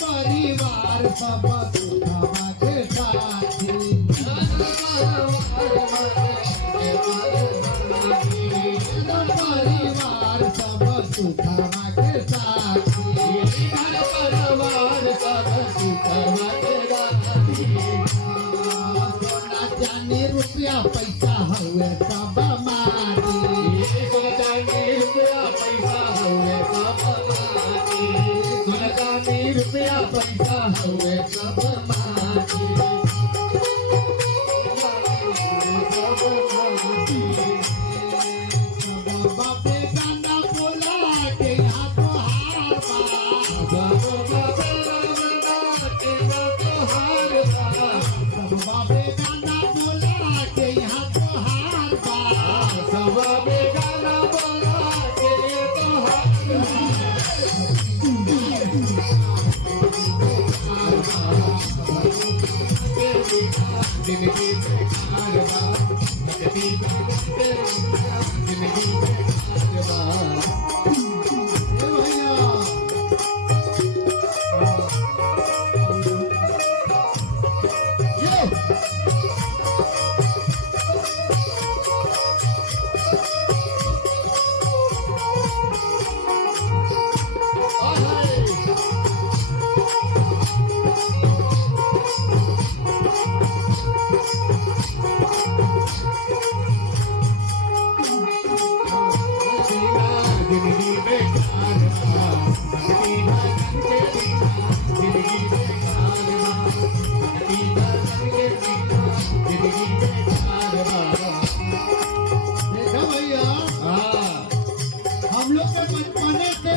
परिवार सब सुखवा के साथी परिवार सब सुखवा के साथी परिवार सब सुखवा के साथी सोना चांदी रुपया पैसा हुए सब माटी सोना चांदी रुपया पैसा हुए सब माटी सोना चांदी रुपया पैसा हुए सब माटी बाबे गाना बोला के यहाँ तो हार बाबे गाना बोला के यहाँ तो हार बाबे गाना बोला के तो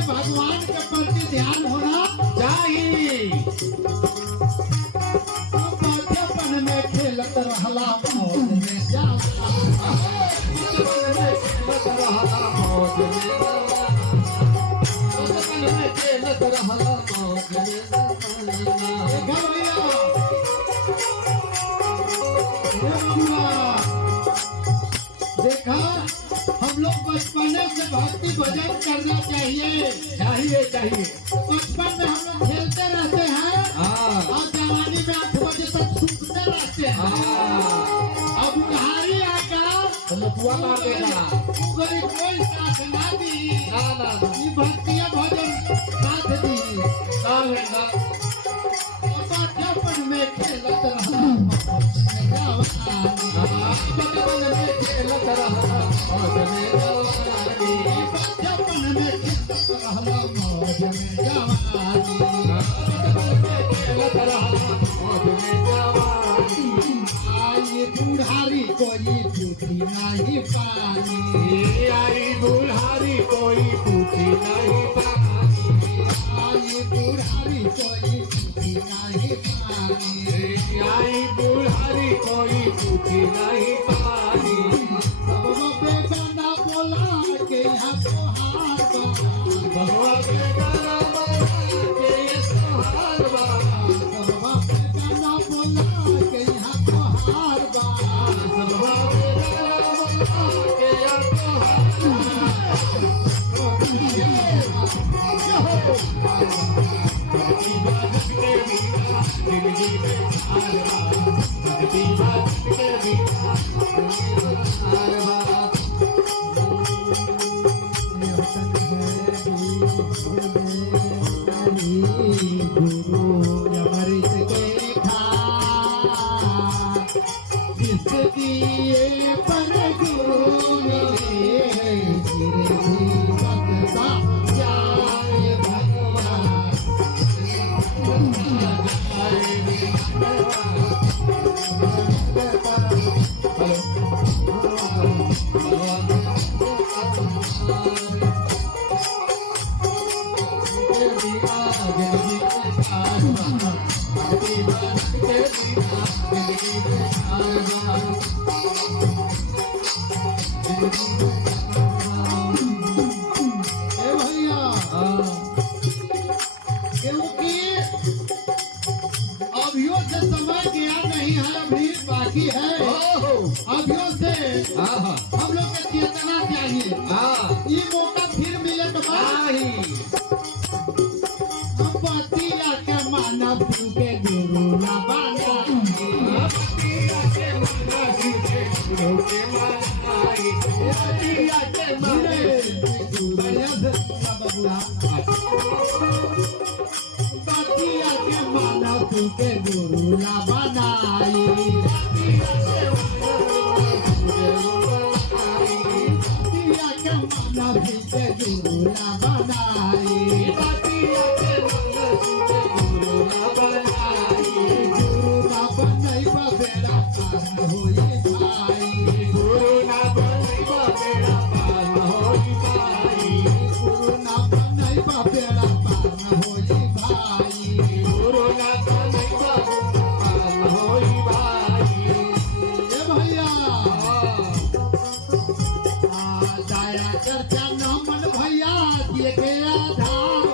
भगवान के प्रति ध्यान होना चाहिए। बचपन में खेलत रहला मौज में जावा खेलत रहला मौज में देखा हम लोग बचपने से भक्ति भजन करना चाहिए चाहिए चाहिए। बचपन में हम लोग खेलते रहते हैं और जवानी में 8 बजे तक सूखते रहते हैं। अब उधारी आकर लुटवा मांगेगा कोई साथ ना दी भक्ति भजन साथ दी बचपन में खेलत बुढ़ारी कोई पूछी नहीं पानी आई बुढ़ारी कोई पूछी नहीं पानी आई बुढ़ारी कोई पूछी नहीं पानी आई बुढ़ारी कोई पूछी नहीं पानी सब बेगाना बोला के यहाँ तोहार बा भगवा के गाना बोला के ये सोहार बा सब बेगाना बोला के यहाँ तोहार बा भगवा के गाना बोला के ये सोहार जिंदगी में भक्ति बात के बिना गुरु अमृत के खा जिस दिए पर गुरु मिले तेरे भी भक्ता जाए भगवान ए भैया क्योंकि अभियो से समय गया नहीं है अभी बाकी है अभियो से हम लोग के चेतना चाहिए ये मौका फिर मिले तो हम बतिया के मानव के गुरु ना बना बतिया के मानव के गुरु ना बनाई बतिया के मानव के गुरु ना बनाई गुरु ना बनाई बेड़ा पार होई भाई गुरु ना बनाई बेड़ा पार होई भाई ए भैया दया चर्चा न मन भैया दिए के आधार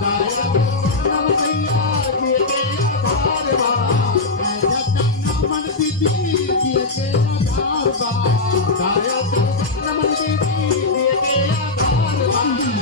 दया चर्चा न भैया दिए के आधार चर्चा न मन दीदी दिए के आधार दया चर्चा न मन दीदी दिए के आधार भक्ति